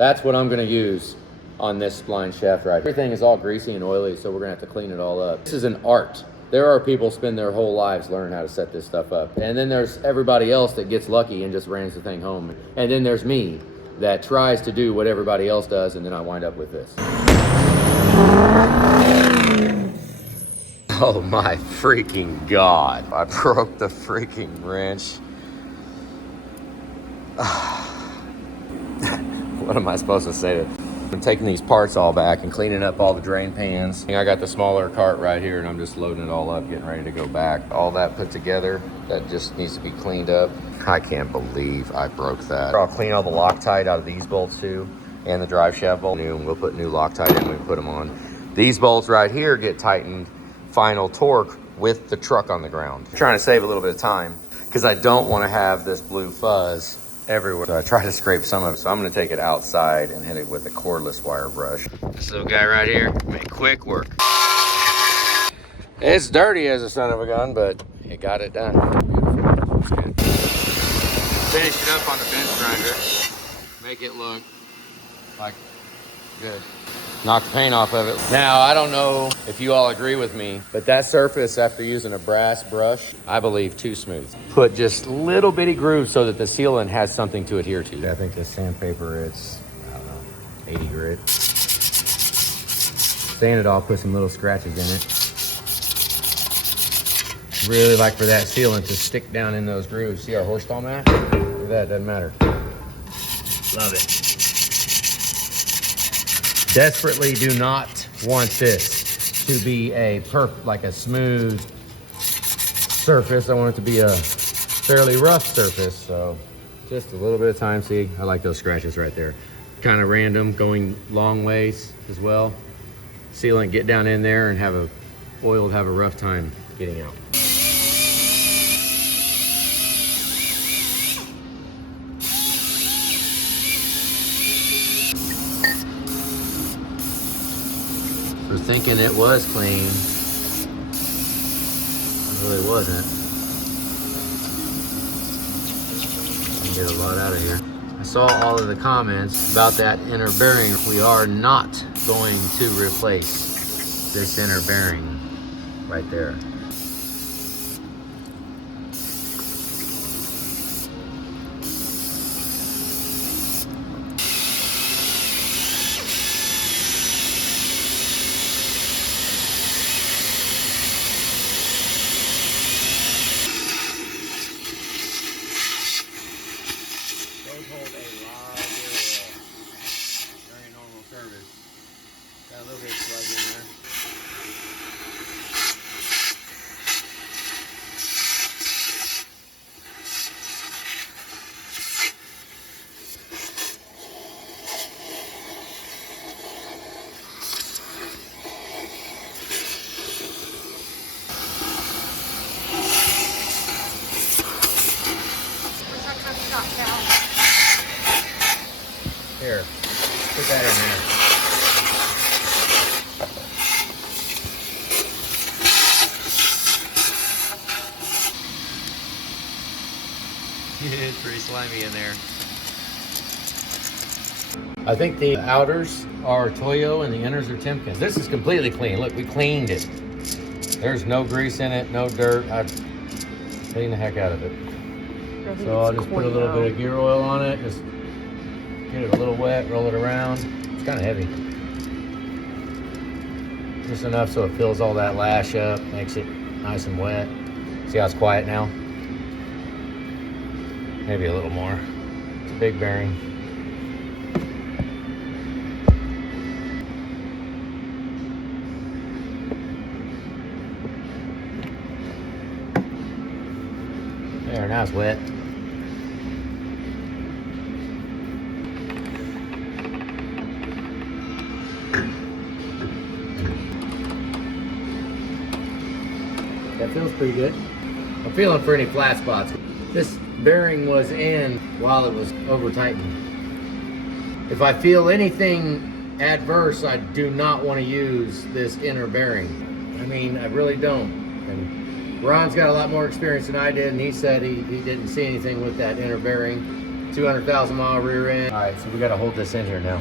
That's what I'm gonna use on this spline shaft right. Everything is all greasy and oily, so we're gonna have to clean it all up. This is an art. There are people spend their whole lives learning how to set this stuff up. And then there's everybody else that gets lucky and just rams the thing home. And then there's me that tries to do what everybody else does, and then I wind up with this. Oh my freaking God. I broke the freaking wrench. What am I supposed to say to it? I'm taking these parts all back and cleaning up all the drain pans. I got the smaller cart right here and I'm just loading it all up, getting ready to go back. All that put together, that just needs to be cleaned up. I can't believe I broke that. I'll clean all the Loctite out of these bolts too, and the drive shaft bolt. We'll put new Loctite in when we put them on. These bolts right here get tightened final torque with the truck on the ground. I'm trying to save a little bit of time because I don't want to have this blue fuzz everywhere. So I try to scrape some of it. So I'm gonna take it outside and hit it with a cordless wire brush. This little guy right here, make quick work. It's dirty as a son of a gun, but it got it done. Beautiful. Finish it up on the bench grinder. Make it look like good. Knock the paint off of it. Now, I don't know if you all agree with me, but that surface after using a brass brush, I believe too smooth. Put just little bitty grooves so that the sealant has something to adhere to. I think this sandpaper, it's, I don't know, 80 grit. Sand it all, put some little scratches in it. Really like for that sealant to stick down in those grooves. See our horse stall mat? Look at that, doesn't matter. Love it. Desperately do not want this to be a like a smooth surface. I want it to be a fairly rough surface. So just a little bit of time. See, I like those scratches right there. Kind of random, going long ways as well. Sealant, get down in there and have a rough time getting out. For thinking it was clean, it really wasn't. You can get a lot out of here. I saw all of the comments about that inner bearing. We are not going to replace this inner bearing right there. Got a little bit of sludge in there. Here, put that in there. It's pretty slimy in there. I think the outers are Toyo and the inners are Timken. This is completely clean. Look, we cleaned it. There's no grease in it, no dirt. I cleaned the heck out of it. So I'll just put a little bit of gear oil on it. Just get it a little wet, roll it around. It's kind of heavy. Just enough so it fills all that lash up, makes it nice and wet. See how it's quiet now? Maybe a little more. It's a big bearing. There, now it's wet. That feels pretty good. I'm feeling for any flat spots. This bearing was in while it was over tightened. If I feel anything adverse, I do not want to use this inner bearing. I mean, I really don't. And Ron's got a lot more experience than I did, and he said he didn't see anything with that inner bearing. 200,000 mile rear end. All right, so we got to hold this in here now.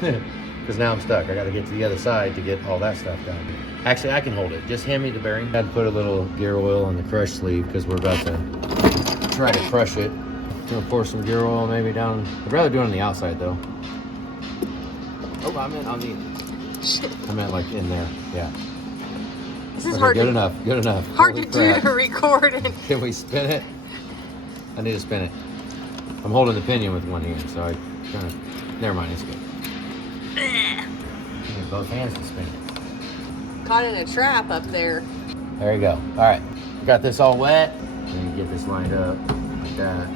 Because now I'm stuck. I got to get to the other side to get all that stuff done. Actually, I can hold it. Just hand me the bearing. I had to put a little gear oil on the crush sleeve because we're about to try to crush it. Gonna pour some gear oil maybe down. I'd rather do it on the outside though. Oh, I meant on the. Shit. I meant like in there. Yeah. This is okay, hard. Good enough. Good enough. Hard Holy to crap. do to record. Can we spin it? I need to spin it. I'm holding the pinion with one hand, so I kind of. Never mind. It's good. I need both hands to spin it. Caught in a trap up there. There you go. All right. Got this all wet. Let me get this lined up like that.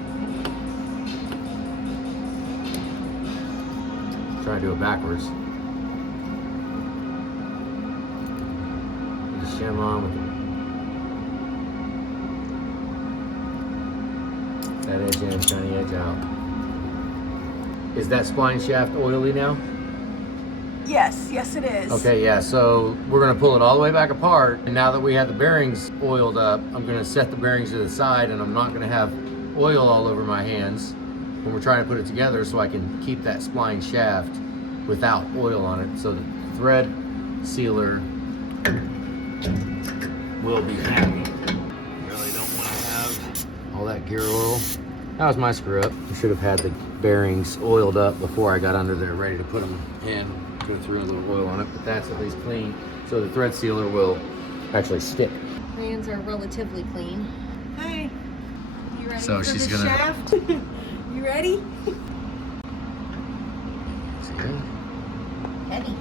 Try to do it backwards. Just shim on with that edge in, shiny edge out. Is that spline shaft oily now? Yes, yes it is. Okay, yeah, so we're gonna pull it all the way back apart. And now that we have the bearings oiled up, I'm gonna set the bearings to the side and I'm not gonna have oil all over my hands when we're trying to put it together, so I can keep that spline shaft without oil on it. So the thread sealer will be happy. Really don't want to have all that gear oil. That was my screw up. I should have had the bearings oiled up before I got under there ready to put them in. Could have threw a little oil on it, but that's at least clean. So the thread sealer will actually stick. Hands are relatively clean. Hey, you ready So for she's the gonna- shaft? You ready? See it? Heavy.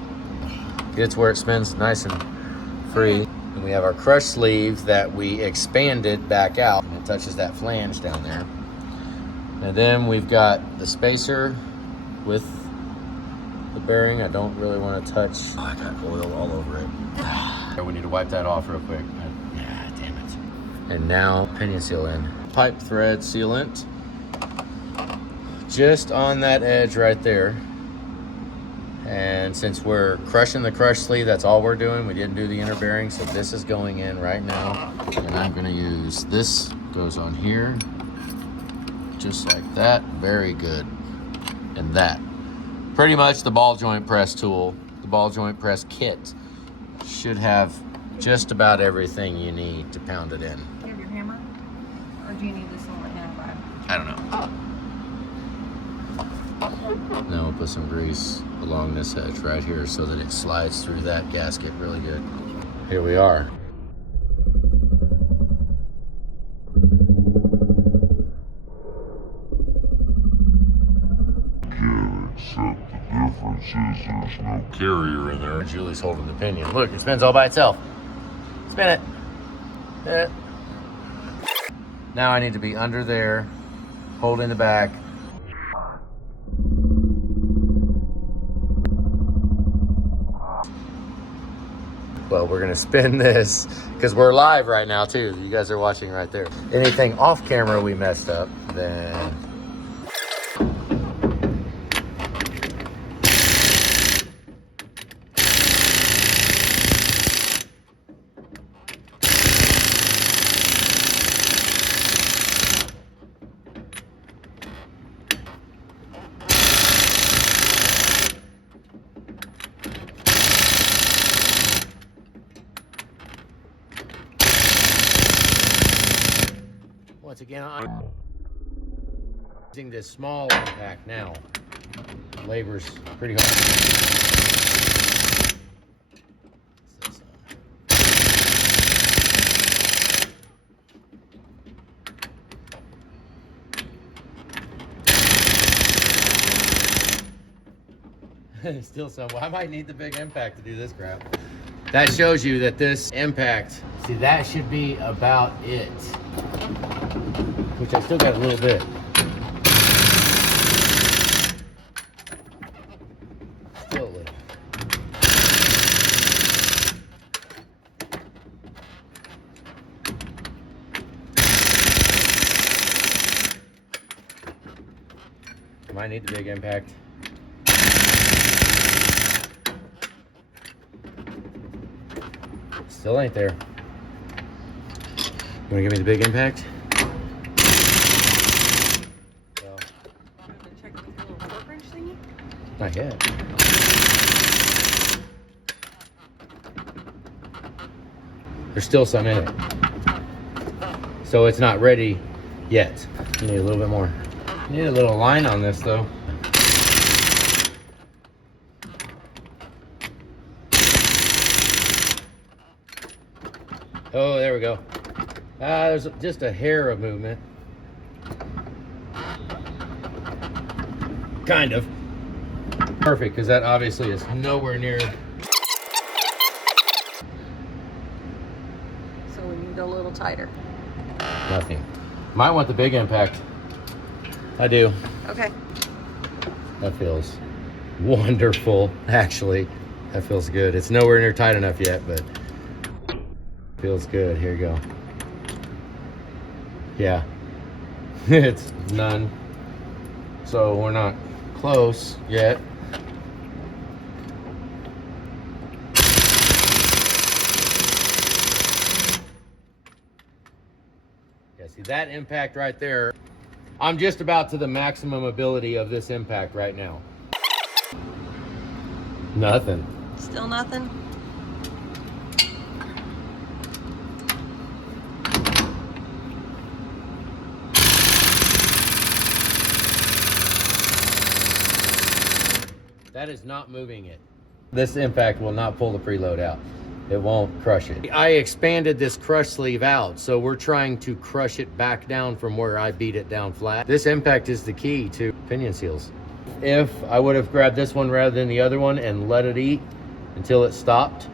It's where it spins nice and free. And we have our crush sleeve that we expanded back out. And it touches that flange down there. And then we've got the spacer with the bearing. I don't really want to touch. Oh, I got oil all over it. We need to wipe that off real quick. Damn it. And now pinion seal in. Pipe thread sealant. Just on that edge right there. And since we're crushing the crush sleeve, that's all we're doing. We didn't do the inner bearing, so this is going in right now. And I'm gonna use this, goes on here, just like that. Very good. And that. Pretty much the ball joint press tool, the ball joint press kit, should have just about everything you need to pound it in. You have your hammer? Or do you need this on the handle? I don't know. Now we'll put some grease along this edge right here so that it slides through that gasket really good. Here we are. Except the difference is there's no carrier in there. Julie's holding the pinion. Look, it spins all by itself. Spin it. Now I need to be under there, holding the back. Well, we're gonna spin this because we're live right now too. You guys are watching right there. Anything off camera we messed up, then once again, I'm using this small impact now. Labor's pretty hard. Still some. Well, I might need the big impact to do this crap. That shows you that this impact, see, that should be about it. Which I still got a little bit. Still a little. Might need the big impact. Still ain't there. You wanna give me the big impact? Well, Not yet. There's still some in it. So it's not ready yet. You need a little bit more. You need a little line on this though. Oh, there we go. There's just a hair of movement. Kind of. Perfect, because that obviously is nowhere near. So we need to go a little tighter. Nothing. Might want the big impact. I do. Okay. That feels wonderful, actually. That feels good. It's nowhere near tight enough yet, but feels good. Here you go. Yeah. It's none. So we're not close yet. Yeah, see that impact right there. I'm just about to the maximum ability of this impact right now. Nothing. Still nothing? That is not moving it. This impact will not pull the preload out. It won't crush it. I expanded this crush sleeve out, so we're trying to crush it back down from where I beat it down flat. This impact is the key to pinion seals. If I would have grabbed this one rather than the other one and let it eat until it stopped,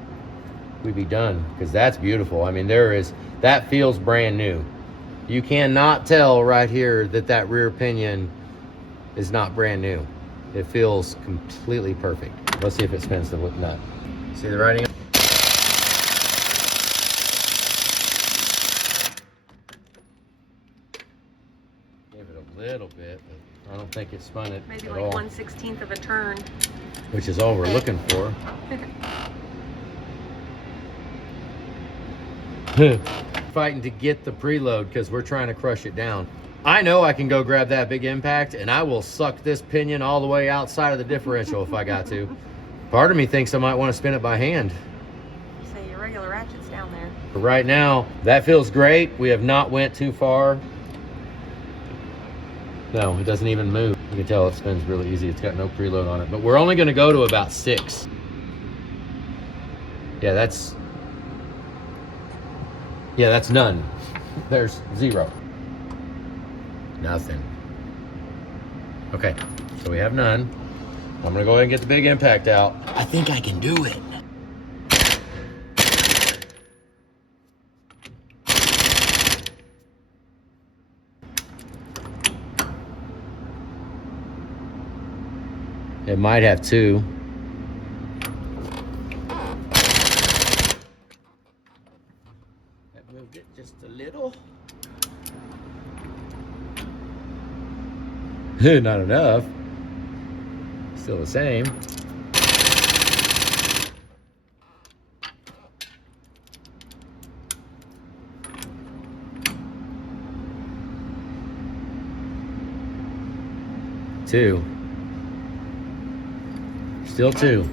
we'd be done, because that's beautiful. I mean, that feels brand new. You cannot tell right here that that rear pinion is not brand new. It feels completely perfect. Let's see if it spins the nut. See the writing? Give it a little bit, but I don't think it spun it Maybe at like all. 1/16 of a turn. Which is all we're looking for. Fighting to get the preload because we're trying to crush it down. I know I can go grab that big impact and I will suck this pinion all the way outside of the differential if I got to. Part of me thinks I might want to spin it by hand. You say your regular ratchet's down there. But right now, that feels great. We have not went too far. No, it doesn't even move. You can tell it spins really easy. It's got no preload on it. But we're only going to go to about 6. Yeah, that's none. There's 0. Nothing. Okay, so we have none. I'm gonna go ahead and get the big impact out. I think I can do it. It might have 2. That moved it just a little. Not enough. Still the same. Two. Still 2.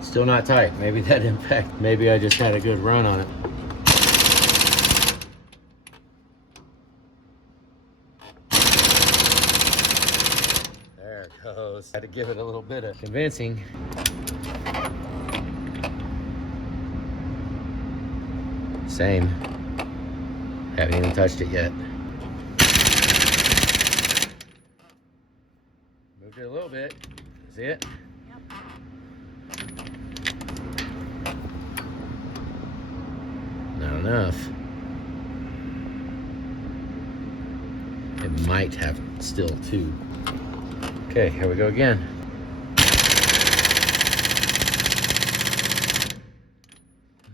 Still not tight. Maybe that impact, maybe I just had a good run on it. There it goes. Had to give it a little bit of convincing. Same. Haven't even touched it yet. Moved it a little bit. See it? Yep. Not enough. It might have still 2. Okay, here we go again.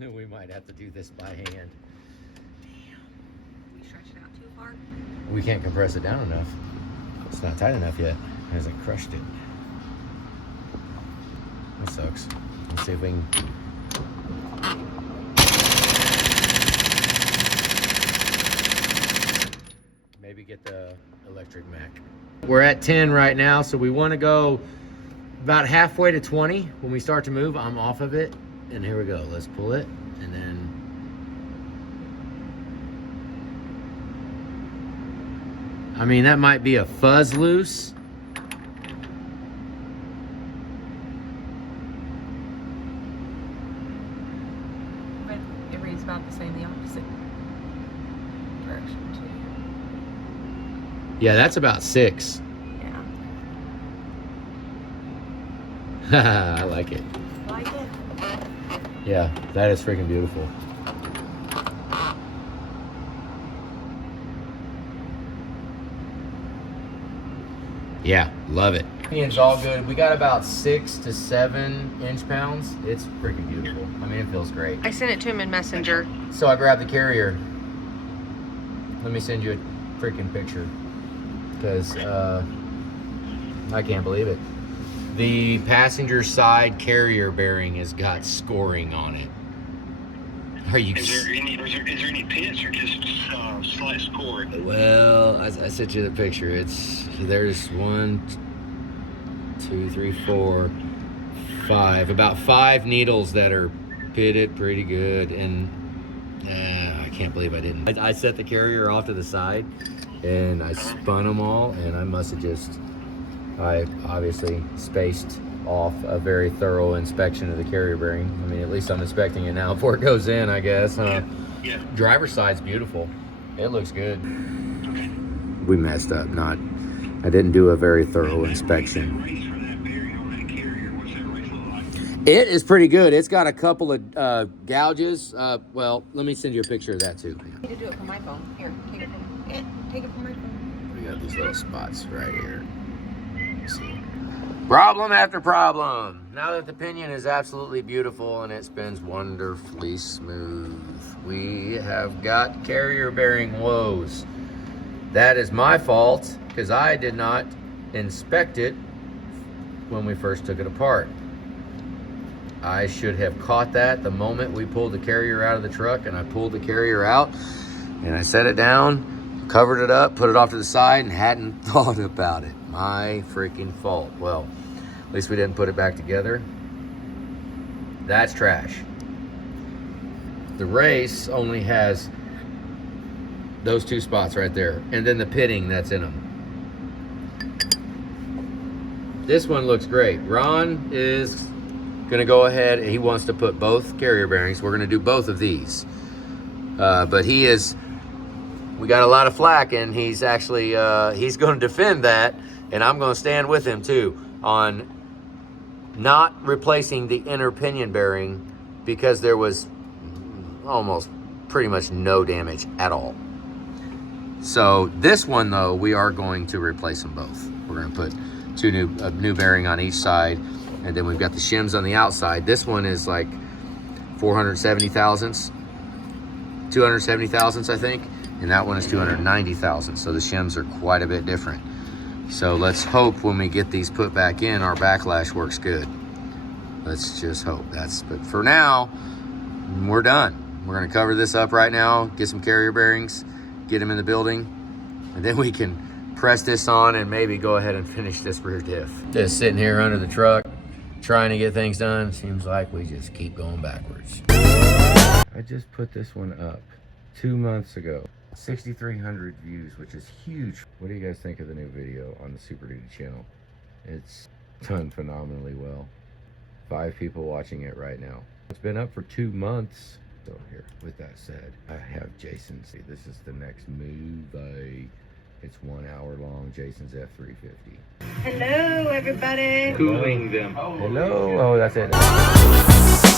We might have to do this by hand. Damn. We stretched it out too far. We can't compress it down enough. It's not tight enough yet. It hasn't crushed it. That sucks. Let's see if we can. Maybe get the electric Mac. We're at 10 right now, so we want to go about halfway to 20. When we start to move, I'm off of it. And here we go. Let's pull it. And then... I mean, that might be a fuzz loose. But it reads about the same, the opposite direction too. Yeah, that's about 6. Yeah. I like it. Like it? Yeah, that is freaking beautiful. Yeah, love it. Pinion's all good. We got about 6 to 7 inch-pounds. It's freaking beautiful. I mean, it feels great. I sent it to him in Messenger. So I grabbed the carrier. Let me send you a freaking picture. Because I can't believe it. The passenger side carrier bearing has got scoring on it. Are you? Is there any pits or just slight scoring? Well, I sent you the picture. There's 1, 2, 3, 4, 5. About 5 needles that are pitted pretty good, and I can't believe I didn't. I set the carrier off to the side, and I spun them all, and I must have just. I obviously spaced off a very thorough inspection of the carrier bearing. I mean, at least I'm inspecting it now before it goes in, I guess. Yeah. Driver's side's beautiful. It looks good. Okay. We messed up. I didn't do a very thorough inspection. Race for that bearing on that carrier. What's that race look like? It is pretty good. It's got a couple of gouges. Well, let me send you a picture of that too. I need to do it from my phone. Here, take it from my phone. We got these little spots right here. See. Problem after problem. Now that the pinion is absolutely beautiful and it spins wonderfully smooth, we have got carrier bearing woes. That is my fault because I did not inspect it when we first took it apart. I should have caught that the moment we pulled the carrier out of the truck, and I pulled the carrier out and I set it down, covered it up, put it off to the side, and hadn't thought about it. My freaking fault. Well, at least we didn't put it back together. That's trash. The race only has those 2 spots right there, and then the pitting that's in them. This one looks great. Ron is gonna go ahead, he wants to put both carrier bearings. We're gonna do both of these. But we got a lot of flack, and he's actually, he's gonna defend that, and I'm gonna stand with him too on not replacing the inner pinion bearing because there was almost pretty much no damage at all. So this one though, we are going to replace them both. We're gonna put a new bearing on each side, and then we've got the shims on the outside. This one is like 470 thousandths, 270 thousandths, I think, and that one is 290 thousandths. So the shims are quite a bit different. So let's hope when we get these put back in, our backlash works good. Let's just hope. But for now, we're done. We're gonna cover this up right now, get some carrier bearings, get them in the building, and then we can press this on and maybe go ahead and finish this rear diff. Just sitting here under the truck, trying to get things done. Seems like we just keep going backwards. I just put this one up 2 months ago. 6,300 views, which is huge. What do you guys think of the new video on the Super Duty channel? It's done phenomenally well. 5 people watching it right now. It's been up for 2 months. So here, with that said, I have Jason. See, this is the next move. It's 1 hour long. Jason's F350. Hello, everybody. Cooling them. Hello. Oh, that's it.